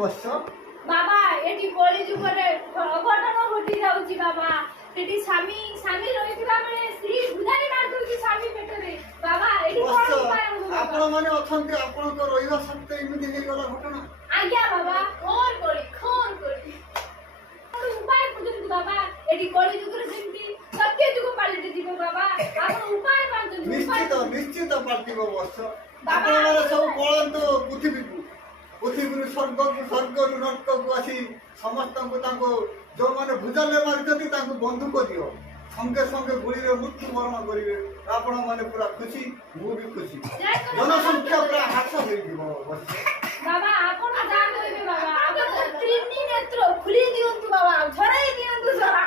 বৎস? বাবা এটি কলি যুগরে অঘটন ঘটি যাଉଛି বাবা। এটি স্বামী রহিଥିବା ବେଳେ ସ୍ତ୍ରୀ ବୁଝାଇ ମାରୁଛି ସ୍ୱାମୀ ପେଟରେ। ବାବା ଏଠି କଣ ବତ୍ସ, ଉପାୟ ହବ ବାବା? ଆପଣ ମାନେ ଅଛନ୍ତି, ଆପଣଙ୍କ ରହିବା ସତ୍ତ୍ୱେ ଏମିତି ହେଇଗଲା ଘଟଣା। ଆଜ୍ଞା ବାବା କଣ କଳି ଉପାୟ ଖୋଜନ୍ତୁ ବାବା। ଏଠି କଳି ଯୁଗରେ ଯେମିତି ସତ୍ୟ ଯୁଗ ପାଲଟି ଯିବ ବାବା। ଆପଣ ଉପାୟ ପାଞ୍ଚନ୍ତୁ। ନିଶ୍ଚିତ ପାଲ୍ଟିବ ବତ୍ସ। ଆପଣ ମାନେ ସବୁ ପଳାନ୍ତୁ ପୃଥିବୀରୁ ସ୍ୱର୍ଗରୁ ନର୍କକୁ ଆସି ସମସ୍ତଙ୍କୁ ତାଙ୍କୁ ଯୋଉମାନେ ଭୁଜାଲେ ମାରିଛନ୍ତି ତାଙ୍କୁ ବନ୍ଧୁକ ଦିଅ। ସଙ୍ଗେ ସଙ୍ଗେ ଗୁଳିରେ ମୃତ୍ୟୁବରଣ କରିବେ। ଆପଣ ମାନେ ପୁରା ଖୁସି, ମୁଁ ବି ଖୁସି। ଜନସଂଖ୍ୟା ପୁରା ହ୍ରାସ ହେଇଯିବ ବତ୍ସ। ବାବା ଆପଣ ଯାହା କହିବେ ବାବା। ଆପଣ ତିନି ନେତ୍ର ଖୋଲି ଦିଅନ୍ତୁ ବାବା, ଝରାଇ ଦିଅନ୍ତୁ ଝରା।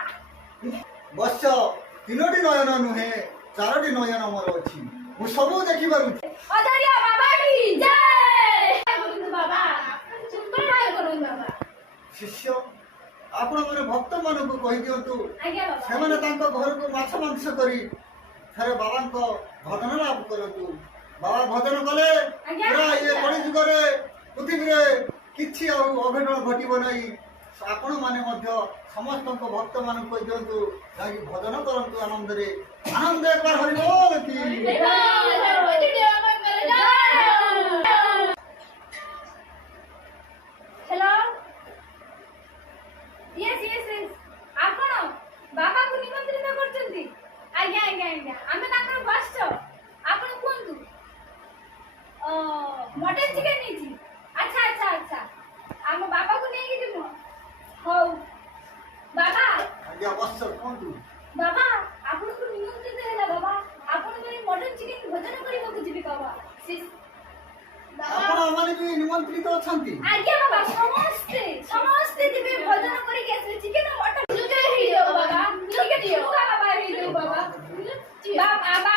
ବତ୍ସ, 3ଟି ନୟନ ନୁହେଁ 4ଟି ନୟନ ମୋର ଅଛି, ମୁଁ ସବୁ ଦେଖିପାରୁଛି। ଅଜାରିଆ ବାବା କି ଜୟ କରନ୍ତୁ ବାବା। ସୁନ୍ଦର କରନ୍ତୁ ବାବା। ଶିଷ୍ୟ, ଆପଣ ମାନେ ଭକ୍ତ ମାନଙ୍କୁ କହିଦିଅନ୍ତୁ ଆଜ୍ଞା ବାବା। ସେମାନେ ତାଙ୍କ ଘରକୁ ମାଛ ମାଂସ କରି ଥରେ ବାବାଙ୍କ ଭଜନ ଲାଭ କରନ୍ତୁ। ବାବା ଭଜନ କଲେ ଆଜ୍ଞା। ପୁରା ଇଏ କଳି ଯୁଗରେ ପୃଥିବୀରେ କିଛି ଆଉ ଅଘଟଣ ଘଟିବ ନାହିଁ। ଆପଣ ମାନେ ମଧ୍ୟ ସମସ୍ତଙ୍କ ଭକ୍ତ ମାନଙ୍କୁ କହିଦିଅନ୍ତୁ ଯାଇକି ଭଜନ କରନ୍ତୁ ଆନନ୍ଦରେ। ଆନନ୍ଦ একবার ହରିବୋଲ କି। ହ୍ୟାଲୋ ୟେସ୍ ଆପଣ ବାବାଙ୍କୁ ନିମନ୍ତ୍ରିତ କରିଛନ୍ତି? ଆଜ୍ଞା ଆମେ ତାଙ୍କର ବସ୍ତ। ଆପଣ କୁହନ୍ତୁ ମଟନ ଚିକେନ ନେଇଛି। ଆଚ୍ଛା ଆମ ବାବାକୁ ନେଇକି ଯିବୁ। ହଉ ବାବା। ଆଜ୍ଞା ବତ୍ସ, କୁହନ୍ତୁ। ବାବା ଆପଣଙ୍କୁ ନିମନ୍ତ୍ରିତ ହେଲା ବାବା। ଆପଣ ପାଇଁ ମଟନ ଚିକେନ ଭୋଜନ କରିବାକୁ ଯିବି ବାବା। ଆପଣ ମାନେ ବି ନିମନ୍ତ୍ରିତ ଅଛନ୍ତି? ଆଜ୍ଞା ବାବା ସମସ୍ତେ ଯିବେ ଭୋଜନ କରିକି ଆସିବେ। ଚିକେନ ମଟନ ହେଇଯାଉ ବାବା। ବାବା ହେଇଯାଉ ବାବା। ବାବା